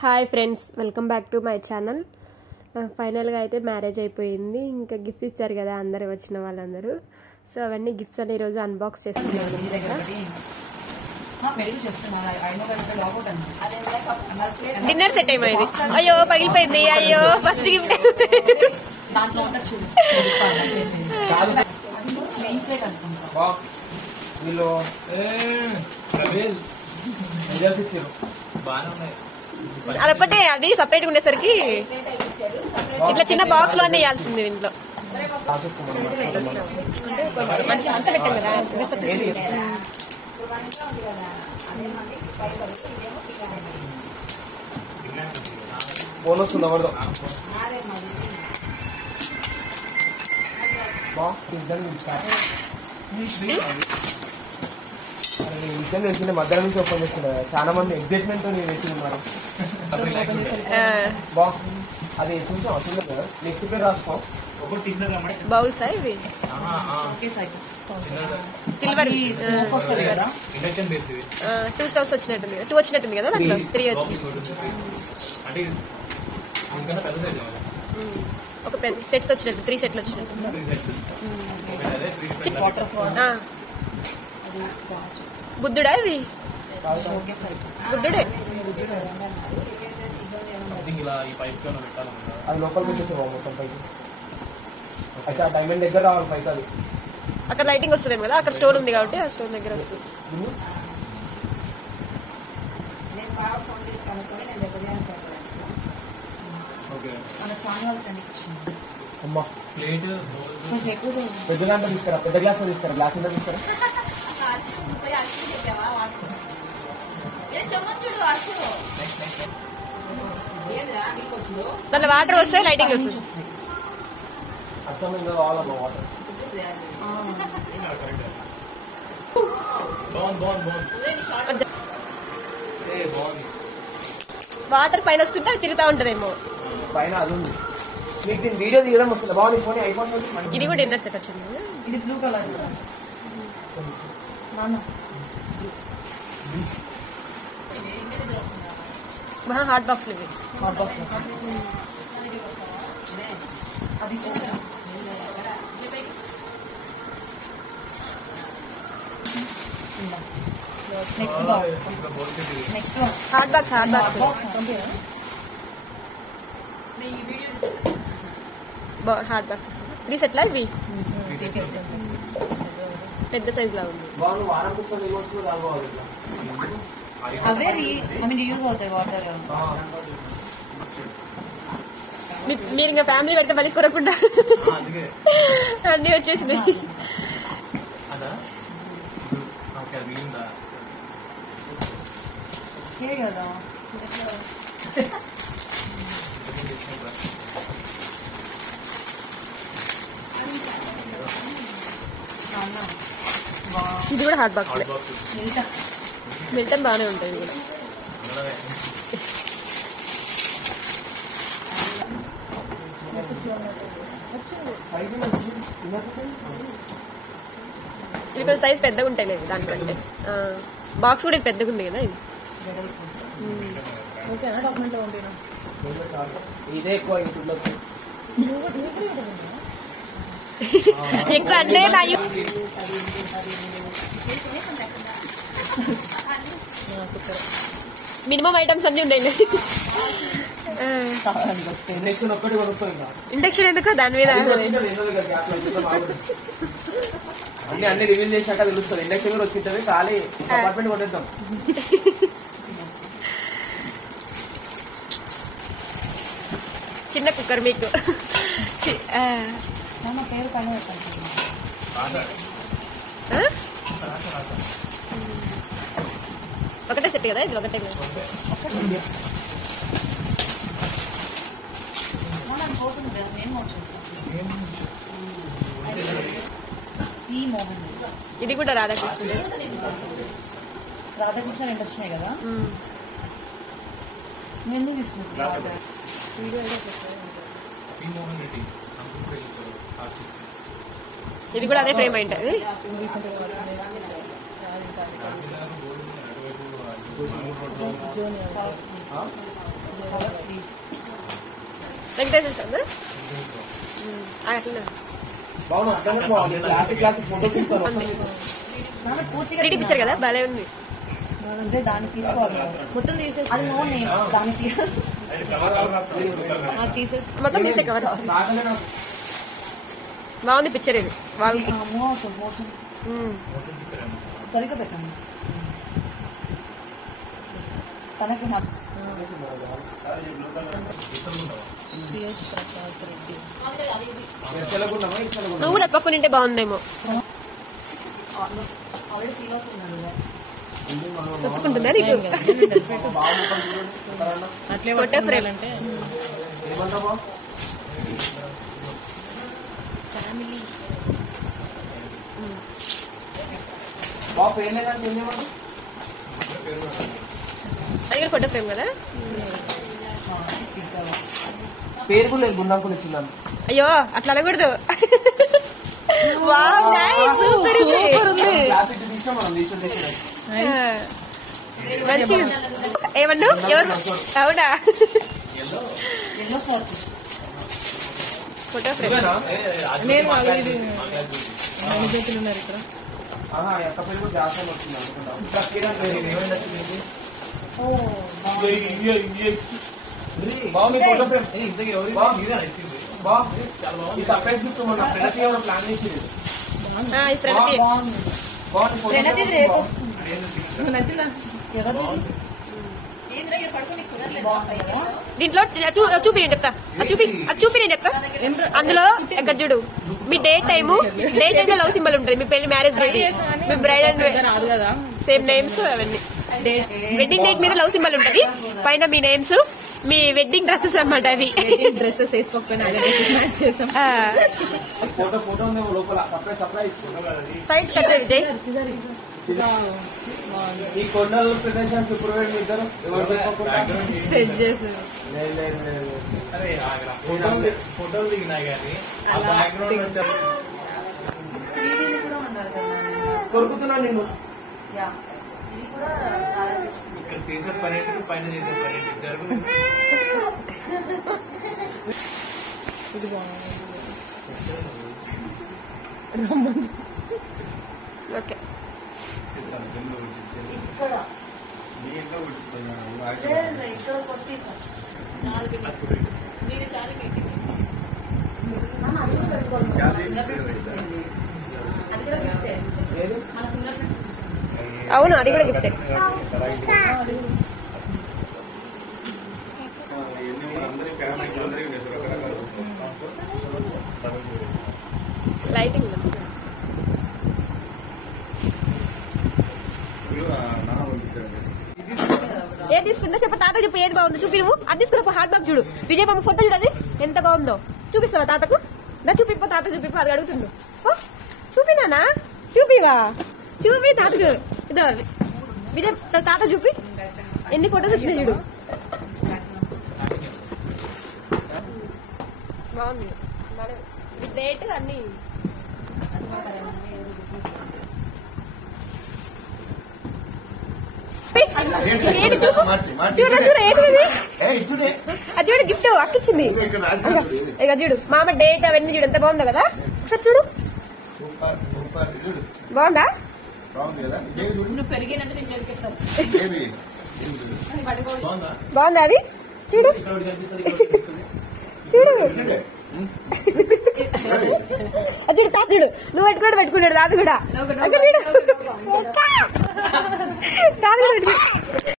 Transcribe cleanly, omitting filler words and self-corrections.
Hi friends, welcome back to my channel. ఫైనల్గా అయితే marriage అయిపోయింది. ఇంకా గిఫ్ట్స్ ఇచ్చారు కదా అందరు వచ్చిన వాళ్ళందరూ. సో అవన్నీ గిఫ్ట్స్ అన్ని ఈరోజు అన్బాక్స్ చేస్తున్నాను. డిన్నర్ సెట్ అయిపోయింది. అయ్యో పగిలిపోయింది. అయ్యో ఫస్ట్ గిఫ్ట్ అదొక్కటే, అది సపరేట్ గా ఉండేసరికి ఇట్లా చిన్న బాక్స్ లో అన్నీ వేయాల్సింది. దీంట్లో మంచి అంత పెట్టాం కదా. ఫోన్ వస్తుంది ఎవరిదో. విషయం తెలిసిందే, మధ్యాహ్నం నుంచి ఓపెన్ చేస్తున్నారు. చాలా మంది ఎగ్జైట్మెంట్ వేస్తున్నారు. అది కొంచెం వస్తుంది కదా, నెక్స్ట్ పేరు రాసుకో. బౌల్స్ ఇవి సిల్వర్ 2 స్టవ్స్ వచ్చినట్టుంది. 2 వచ్చినట్టుంది కదా, దాంట్లో 3 వచ్చింది. ఒక పెన్ సెట్స్ వచ్చినట్టు 3 సెట్లు వచ్చినట్టు. బుద్ధుడా ఇది? బుద్ధుడే. అది లోపల పెట్టేసావా మొత్తం పైకి? అచ్చా, డైమండ్ దగ్గర రావాలి పైకి. అది అక్కడ లైటింగ్ వస్తుందేమో కదా, అక్కడ స్టోర్ ఉంది కాబట్టి ఆ స్టోర్ దగ్గర వస్తుంది. అమ్మా పెద్ద దాంట్లో తీసుకురా, పెద్ద గ్లాస్ తీసుకురా. గ్లాస్ ఎంత తీసుకురా? దాంట్లో వాటర్ వస్తే లైటింగ్ వస్తుంది. అసలు ఇంకా కావాలమ్మా వాటర్. వాటర్ పైన వస్తుంటే అది తిరుగుతా ఉంటదేమో. పైన అది ఉంది. మీకు దీని వీడియో తీయడం వస్తుంది. బాగుంది. ఫోన్ అయిపోయింది. ఇది కూడా డిన్నర్ సెట్ వచ్చింది. ఇది బ్లూ కలర్. హాట్ బాక్స్ ఇవి. హాట్ బాక్స్ హాట్ బాక్స్ 3 సెట్లా ఇవి. పెద్ద సైజ్ లా ఉంది. అవే రీయూజ్ అవుతాయి వాటర్. మీరు ఇంకా ఫ్యామిలీ పెడితే మళ్ళీ కొరకుండా అన్నీ వచ్చేసినాయి. కదా ఇది కూడా హాట్ బాక్స్. మిల్టన్ బాగానే ఉంటాయి ఇది కూడా. ఇవి కొంచెం సైజ్ పెద్దగా ఉంటాయి లేదు దానికంటే. బాక్స్ కూడా పెద్దగా ఉంది కదా ఇది. ఓకేనా? డాక్యుమెంట్ లో పంపినా ఇదే ఎక్కువ ఎక్కువ అంటే నా మినిమం ఐటమ్స్ అన్ని ఉన్నాయి. ఇండక్షన్ ఒక్కటి కొనుక్కో. ఇండక్షన్ ఎందుకు దాని మీద అన్ని రివీల్ చేశాక తెలుస్తుంది. ఇండక్షన్ కూడా వచ్చింటది. ఖాళీ అపార్ట్మెంట్ కొట్టేద్దాం. చిన్న కుక్కర్ మీకు. పేరు పైన ఒకటే సెట్ కదా ఇది? ఒకటే కదా. ఇది కూడా రాధాకృష్ణ. రాధాకృష్ణ 2 వచ్చినాయి కదా. ఎందుకు తీసుకుంటున్నా? ఇది కూడా అదే ఫ్రేమ్ అయింటది. వెంకటేశ్వర అట్లా బాగుంది క్లాసిక్ ఫోటో తీస్తాను త్రీ పిక్చర్ కదా భలే ఉంది. అంటే దాన్ని తీసుకోవాలి మొత్తం తీసేసి అది నో నేను దానికి తీసేసి మొత్తం తీసే కవర్ బాగుంది పిక్చర్ ఇది వాళ్ళకి. మోషన్ సరిగ్గా పెట్టండి తనకి నువ్వు కూడా పక్కన ఉంటే బాగుందేమో. చెప్పుకుంటుందా నీకు అట్లే ఫోటో ఫ్రేమ్ అంటే అది కూడా ఫోటో ఫ్రేమ్ కదా. పేరు కూడా లేదు గుండాకులు ఇచ్చిందాను. అయ్యో అట్లా అనకూడదు. మంచి ఏమన్నా ఎవరు అవునా ఫోటో ఫ్రేమ్ ఉన్నారు ఇక్కడ. ఎక్క పేరు కూడా జాస్తి వచ్చింది బాగుంది ఫోటో ఫ్రేమ్. ఈ సర్ప్రైజ్ గిఫ్ట్ మన ప్రణతి ఎవరో ప్లాన్ చేసింది. దీంట్లో చూపి నేను చెప్తా. అది చూపి నేను చెప్తా. అందులో ఎక్కడ చూడు మీ డేట్ టైమ్ లో లవ్ సింబల్ ఉంటుంది. మీ పెళ్లి marriage date, me bride and same names అవన్నీ. వెడ్డింగ్ డేట్ మీద లవ్ సింబల్ ఉంటుంది, పైన మీ నేమ్స్, మీ వెడ్డింగ్ డ్రెస్సెస్ అన్నమాట. అవి డ్రెస్సెస్ వేసుకోకపోయినా సైడ్స్ కట్ట విజయ్. ఈ కొండల ప్రదేశానికి ఇప్పుడు ఇద్దరు సెట్ చేశారు. ఫోటోలు దిగినా కానీ కొరుకుతున్నా నిన్ను. ఇక్కడ చేసే పని పైన చేసే పని జరుగు. ఓకే అవును అది కూడా గిఫ్టే. లైటింగ్ ఏది తీసుకుంటా చెప్ప తాత చెప్పు. ఏది బాగుందో చూపి. నువ్వు అది తీసుకురా. హార్డ్ బాక్స్ చూడు విజయ్ మామ ఫోటో చూడు అది ఎంత బాగుందో. చూపిస్తావా తాతకు? నా చూపిపో తాత చూపిపో. అది అడుగుతుండు. చూపినానా? చూపివా? చూపి తాతకు. ఇదో విజయ్ తాత చూపి ఎన్ని ఫోటోస్ వచ్చినాయి చూడు. బాగుంది విత్ డేట్ అన్ని. అది చూడు గిఫ్ట్ అక్కిచ్చింది. ఇక చూడు మామ డేట్ అవన్నీ చూడు ఎంత బాగుందో కదా. ఒకసారి చూడు బాగుందా? బాగుందా అది? చూడు చూడు అది చూడు తాత చూడు. నువ్వు పెట్టుకున్నాడు తాత కూడా. చూడు